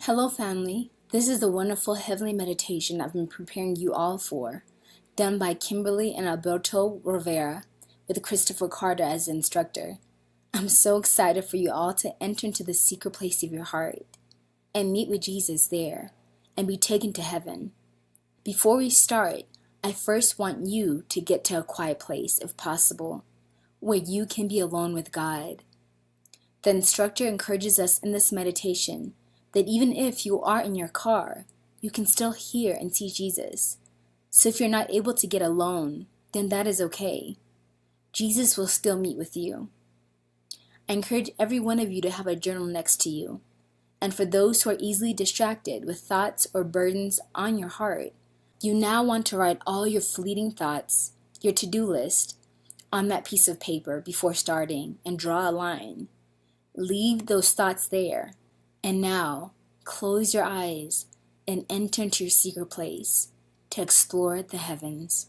Hello, family. This is the wonderful heavenly meditation I've been preparing you all for, done by Kimberly and Alberto Rivera, with Christopher Carter as the instructor. I'm so excited for you all to enter into the secret place of your heart and meet with Jesus there and be taken to heaven. Before we start, I first want you to get to a quiet place, if possible, where you can be alone with God. The instructor encourages us in this meditation that even if you are in your car, you can still hear and see Jesus. So if you're not able to get alone, then that is okay. Jesus will still meet with you. I encourage every one of you to have a journal next to you. And for those who are easily distracted with thoughts or burdens on your heart, you now want to write all your fleeting thoughts, your to-do list, on that piece of paper before starting and draw a line. Leave those thoughts there. And now, close your eyes and enter into your secret place to explore the heavens.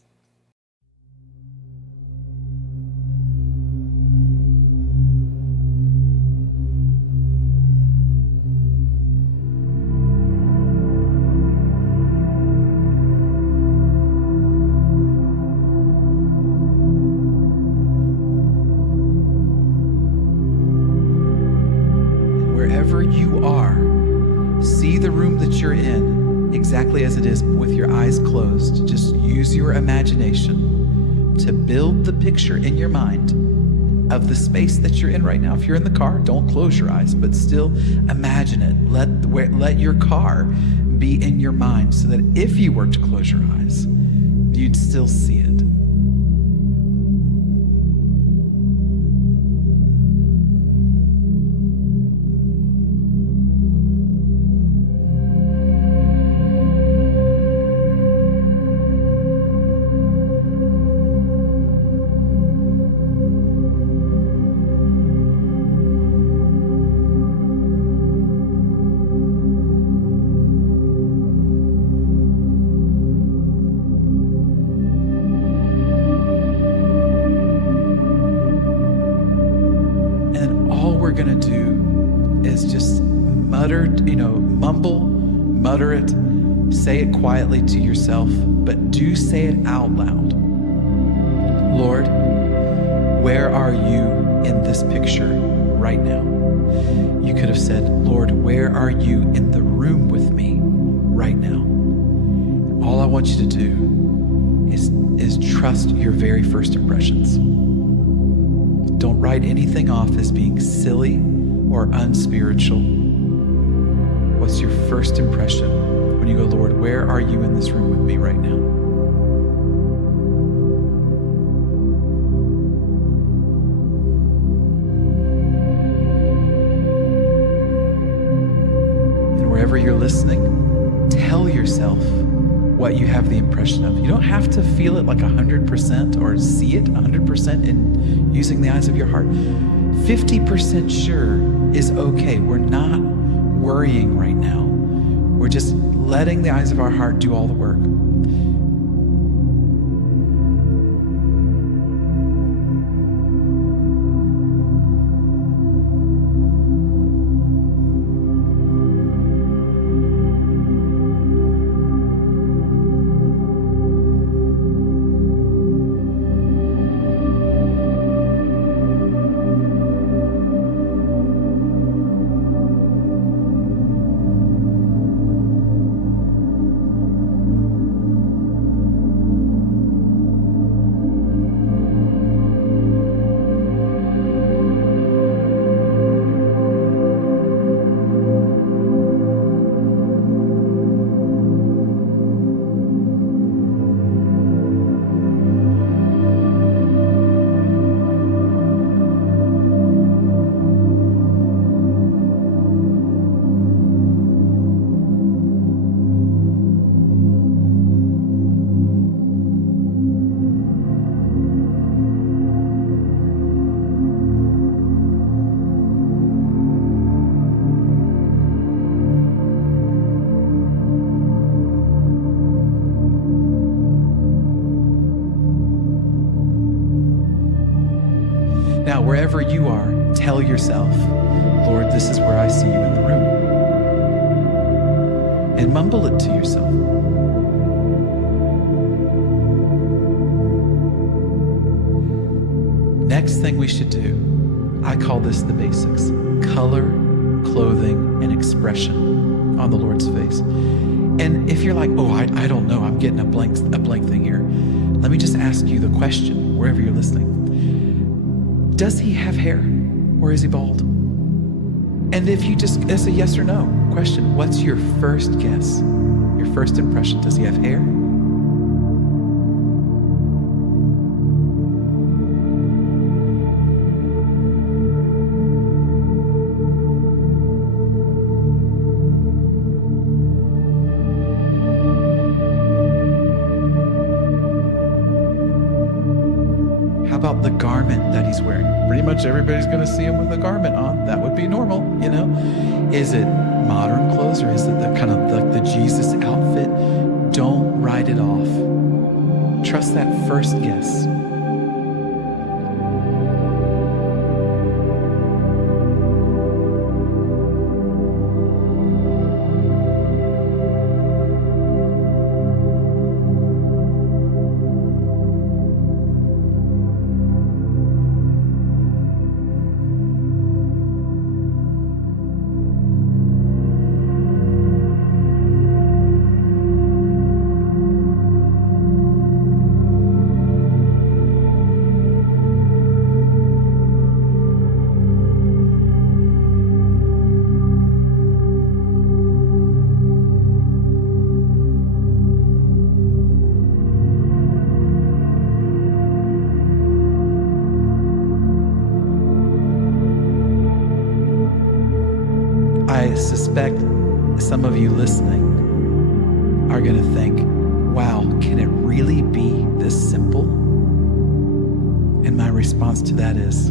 Wherever you are, see the room that you're in exactly as it is with your eyes closed. Just use your imagination to build the picture in your mind of the space that you're in right now. If you're in the car, don't close your eyes, but still imagine it. Let your car be in your mind so that if you were to close your eyes, you'd still see it. We're going to do is just mutter it, say it quietly to yourself, but do say it out loud. Lord, where are you in this picture right now? You could have said, Lord, where are you in the room with me right now? All I want you to do is trust your very first impressions. Don't write anything off as being silly or unspiritual. What's your first impression when you go, Lord, where are you in this room with me right now? And wherever you're listening, tell yourself what you have the impression of. You don't have to feel it like 100% or see it 100% in using the eyes of your heart. 50% sure is okay. We're not worrying right now. We're just letting the eyes of our heart do all the work. Now, wherever you are, tell yourself, Lord, this is where I see you in the room. and mumble it to yourself. Next thing we should do, I call this the basics: color, clothing, and expression on the Lord's face. And if you're like, oh, I don't know, I'm getting a blank thing here, let me just ask you the question, wherever you're listening. Does he have hair, or is he bald? And if you just, it's a yes or no question, what's your first guess? Your first impression, does he have hair? How about the garment that he's wearing? Pretty much everybody's going to see him with a garment on. That would be normal, you know? Is it modern clothes, or is it the kind of the Jesus outfit? Don't write it off. Trust that first guess. I suspect some of you listening are going to think, wow, can it really be this simple? And my response to that is,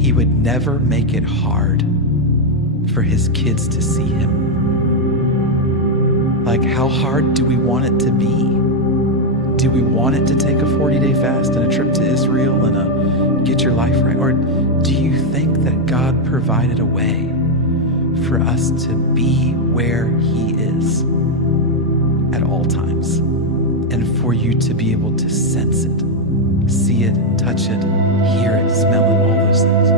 he would never make it hard for his kids to see him. Like, how hard do we want it to be? Do we want it to take a 40-day fast and a trip to Israel and a get your life right? Or do you think that God provided a way for us to be where he is at all times, and for you to be able to sense it, see it, touch it, hear it, smell it, all those things?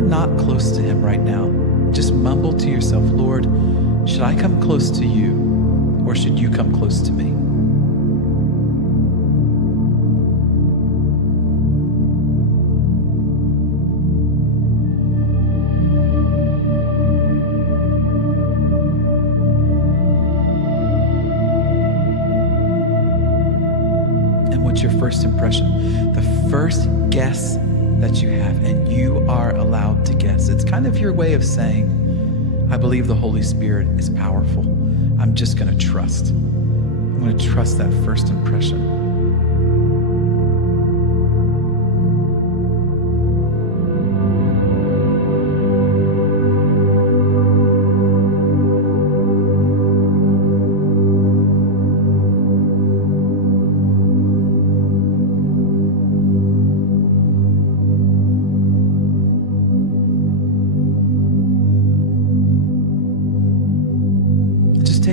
Not close to him right now, just mumble to yourself, Lord, should I come close to you, or should you come close to me? And what's your first impression? The first guess that you have, and you are allowed to guess. It's kind of your way of saying, I believe the Holy Spirit is powerful. I'm just going to trust. I'm going to trust that first impression.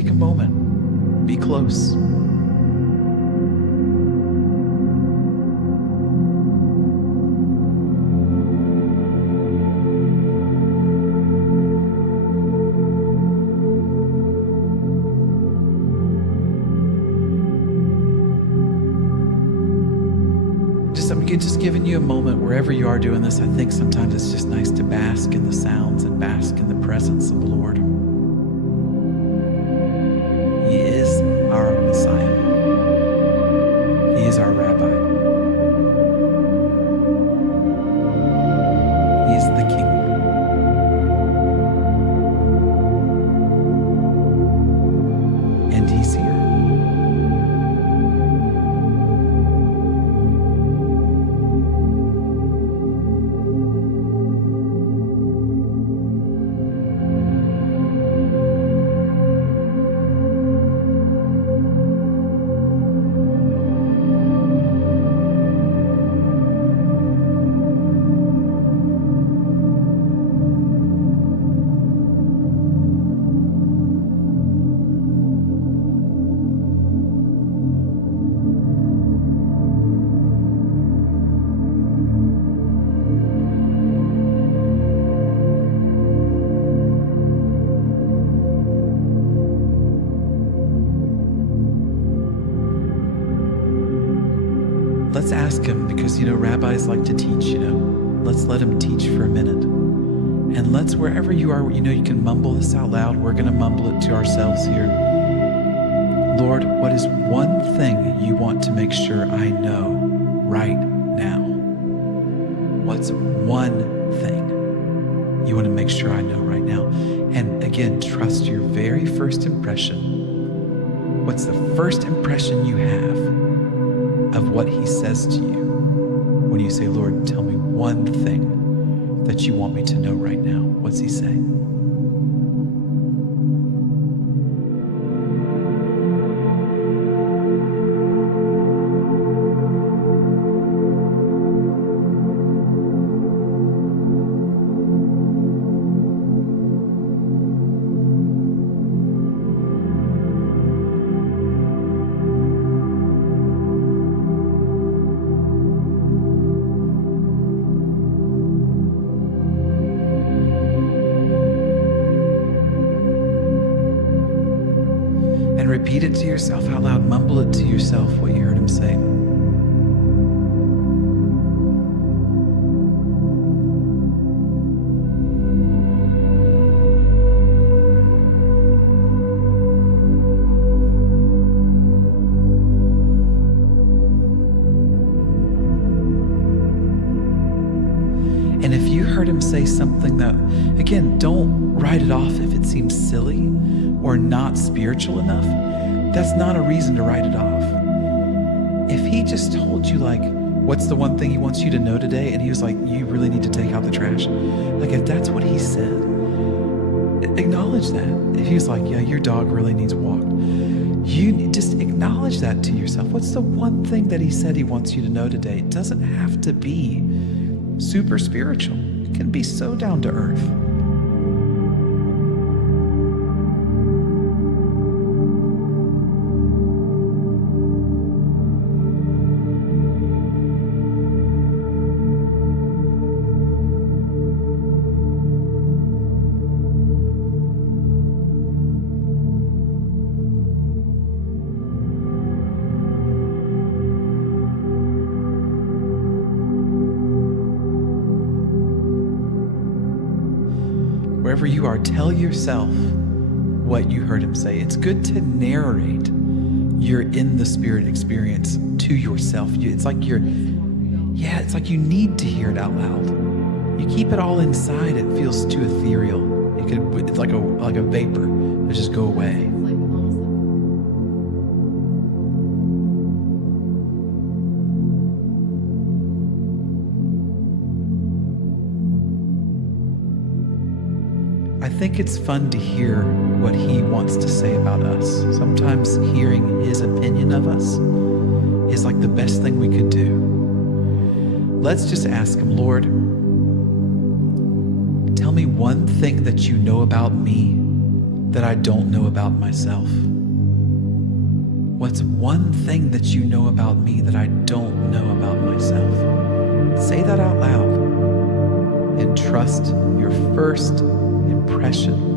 take a moment. Be close. I'm just giving you a moment wherever you are doing this. I think sometimes it's just nice to bask in the sounds and bask in the presence of the Lord. He is our Messiah. He is our Rabbi. He is the King. And He's here. Let's ask him, because, rabbis like to teach, Let's let him teach for a minute. And let's, wherever you are, you can mumble this out loud. We're going to mumble it to ourselves here. Lord, what is one thing you want to make sure I know right now? What's one thing you want to make sure I know right now? And again, trust your very first impression. What's the first impression you have of what he says to you when you say, Lord, tell me one thing that you want me to know right now? What's he say? And repeat it to yourself out loud. Mumble it to yourself what you heard him say. And if you heard him say something that, again, don't write it off if it seems silly or not spiritual enough. That's not a reason to write it off. If he just told you, like, what's the one thing he wants you to know today? And he was like, you really need to take out the trash. Like, if that's what he said, acknowledge that. If he was like, yeah, your dog really needs walked, you just acknowledge that to yourself. What's the one thing that he said he wants you to know today? It doesn't have to be super spiritual. It can be so down to earth. Wherever you are, tell yourself what you heard him say. It's good to narrate your in the spirit experience to yourself. It's like you need to hear it out loud. You keep it all inside, it feels too ethereal. It's like a vapor that just go away. I think it's fun to hear what he wants to say about us. Sometimes hearing his opinion of us is like the best thing we could do. Let's just ask him, Lord, tell me one thing that you know about me that I don't know about myself? What's one thing that you know about me that I don't know about myself? Say that out loud and trust your first impression.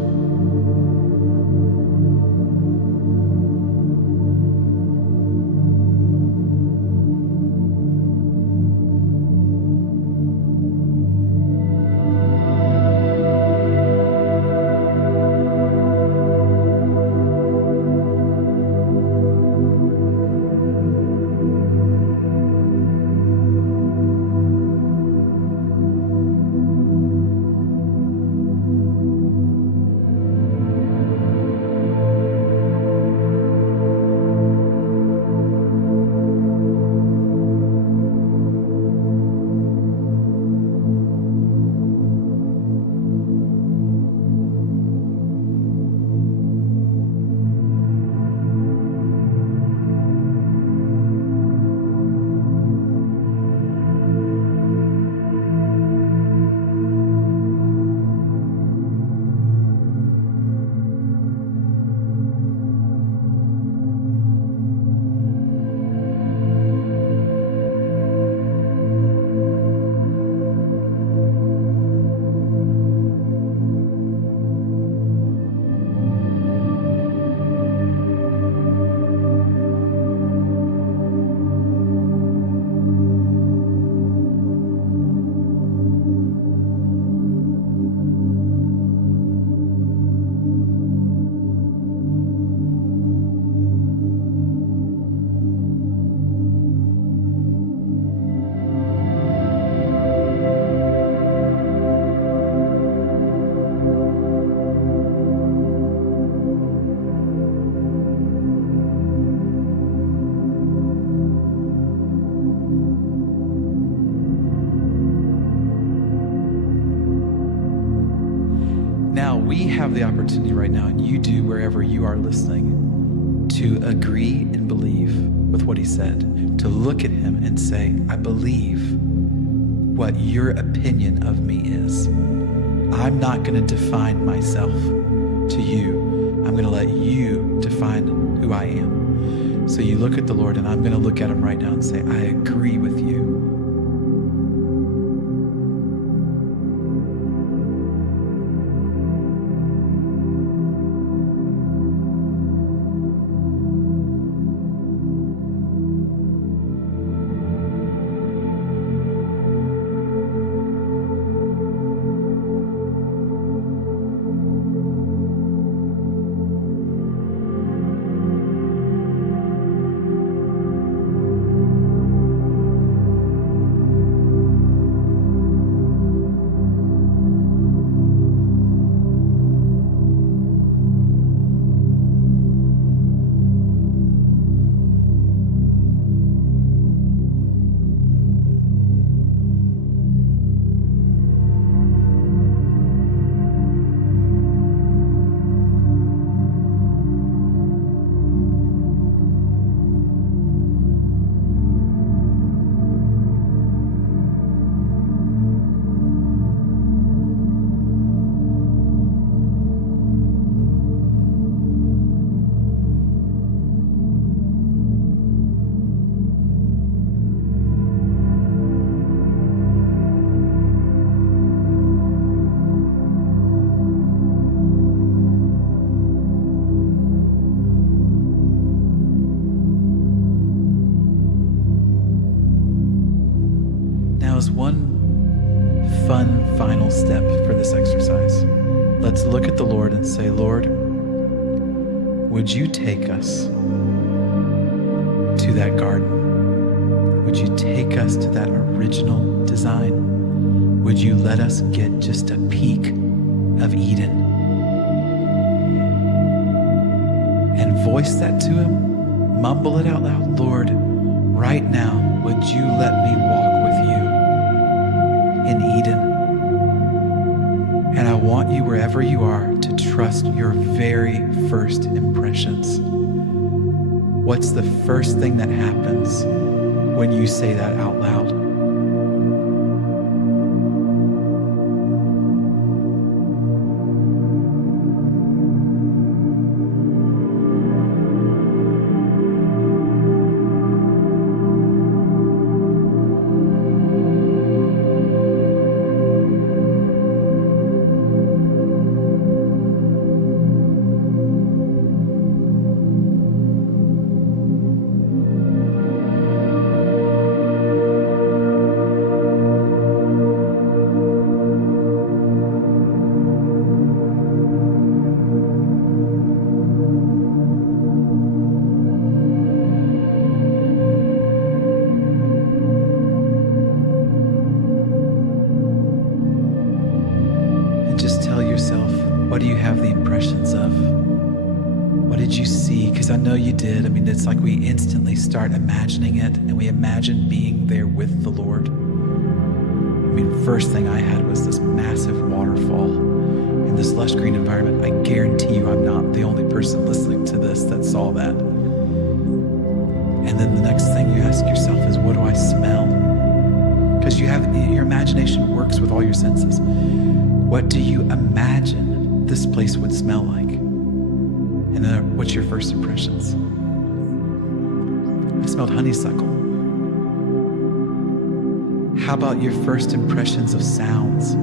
Now we have the opportunity right now, and you do wherever you are listening, to agree and believe with what he said, to look at him and say, I believe what your opinion of me is. I'm not going to define myself to you. I'm going to let you define who I am. So you look at the Lord, and I'm going to look at him right now and say, I agree with you. As one fun final step for this exercise, let's look at the Lord and say, Lord, would you take us to that garden? Would you take us to that original design? Would you let us get just a peek of Eden? And voice that to him, mumble it out loud. Lord, right now, would you let me walk with you in Eden? And I want you, wherever you are, to trust your very first impressions. What's the first thing that happens when you say that out loud? What do you have the impressions of? What did you see? Because I know you did. I mean, it's like we instantly start imagining it, and we imagine being there with the Lord. I mean, first thing I had was this massive waterfall in this lush green environment. I guarantee you I'm not the only person listening to this that saw that. And then the next thing you ask yourself is, what do I smell? Because your imagination works with all your senses. What do you imagine this place would smell like? And then what's your first impressions? I smelled honeysuckle. How about your first impressions of sounds?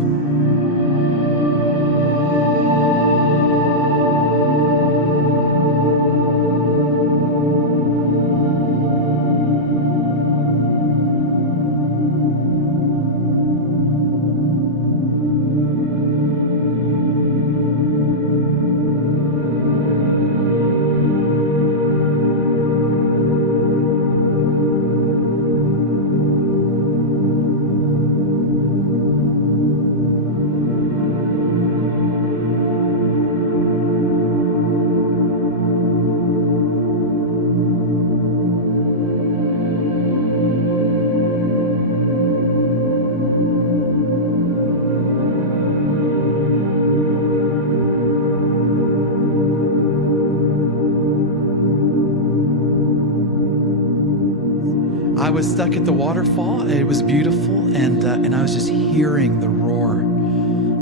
I was stuck at the waterfall. It was beautiful, and I was just hearing the roar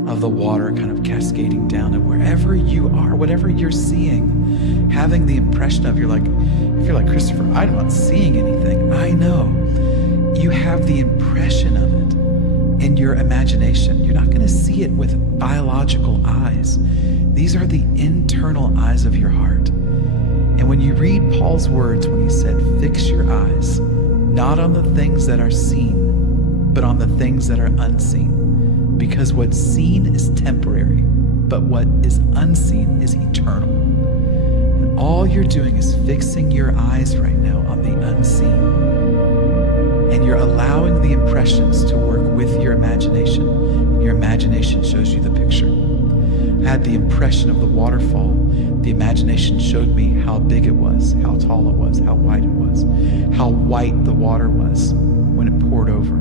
of the water kind of cascading down. And wherever you are, whatever you're seeing, having the impression of, if you're like, Christopher, I'm not seeing anything. I know. You have the impression of it in your imagination. You're not going to see it with biological eyes. These are the internal eyes of your heart. And when you read Paul's words, when he said, fix your eyes, not on the things that are seen, but on the things that are unseen. Because what's seen is temporary, but what is unseen is eternal. And all you're doing is fixing your eyes right now on the unseen. And you're allowing the impressions to work with your imagination. And your imagination shows you the picture. I had the impression of the waterfall. The imagination showed me how big it was, how tall it was, how wide it was, how white the water was when it poured over.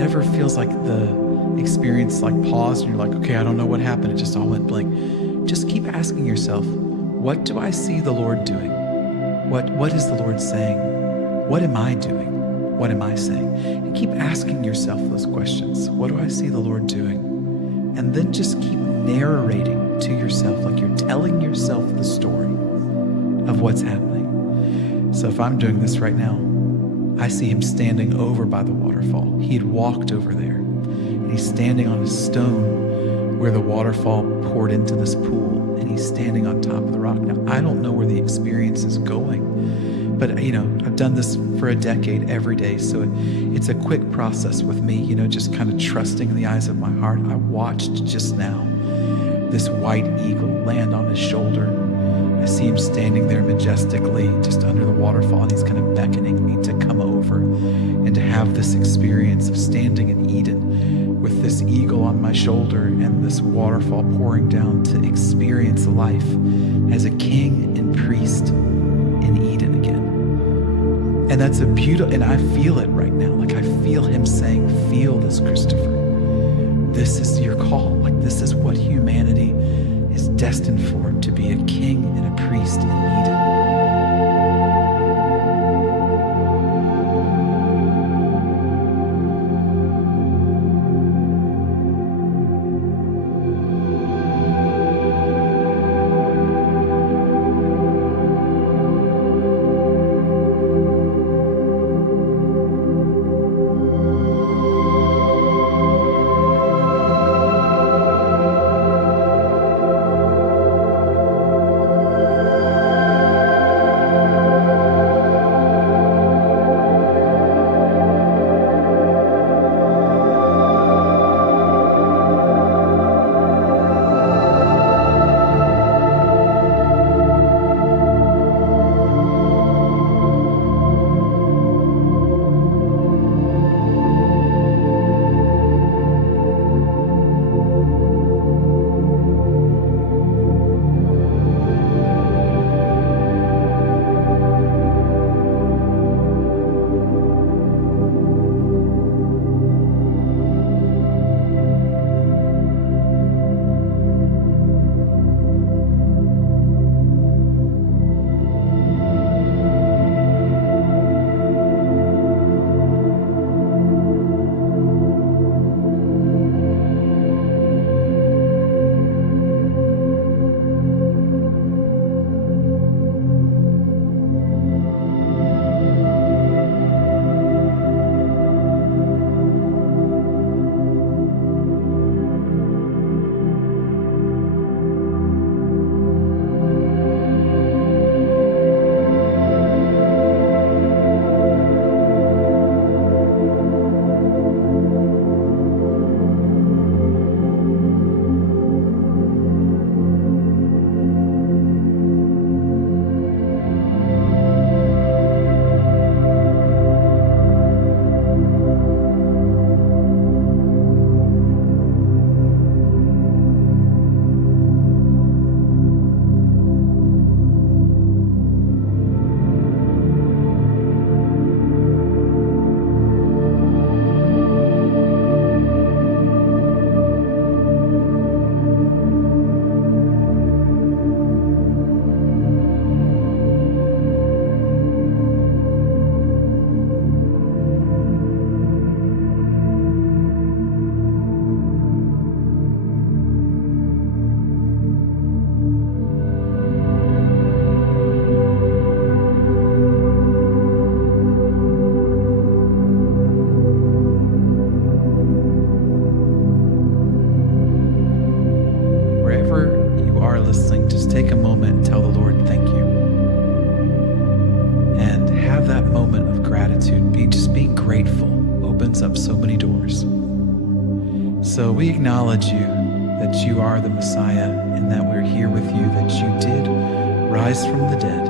Ever feels like the experience like paused and you're like, okay, I don't know what happened. It just all went blank. Just keep asking yourself, what do I see the Lord doing? What is the Lord saying? What am I doing? What am I saying? And keep asking yourself those questions. What do I see the Lord doing? And then just keep narrating to yourself, like you're telling yourself the story of what's happening. So if I'm doing this right now, I see him standing over by the waterfall. He had walked over there, and he's standing on a stone where the waterfall poured into this pool, and he's standing on top of the rock. Now, I don't know where the experience is going, but, I've done this for a decade every day, so it's a quick process with me, just kind of trusting in the eyes of my heart. I watched just now this white eagle land on his shoulder, I see him standing there majestically just under the waterfall, and he's kind of beckoning me to come over and to have this experience of standing in Eden with this eagle on my shoulder and this waterfall pouring down, to experience life as a king and priest in Eden again. And that's a beautiful, and I feel it right now. Like I feel him saying, feel this, Christopher. This is your call. Like this is what humanity is destined for, to be a king and a priest in Eden. Listening, just take a moment and tell the Lord thank you. And have that moment of gratitude. Being grateful opens up so many doors. So we acknowledge you, that you are the Messiah, and that we're here with you, that you did rise from the dead,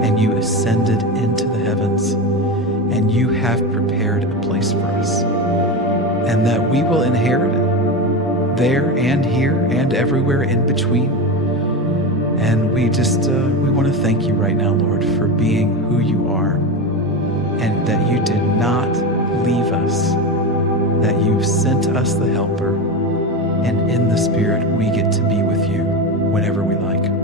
and you ascended into the heavens, and you have prepared a place for us, and that we will inherit it there and here and everywhere in between. And we want to thank you right now, Lord, for being who you are, and that you did not leave us, that you sent us the helper, and in the Spirit we get to be with you whenever we like.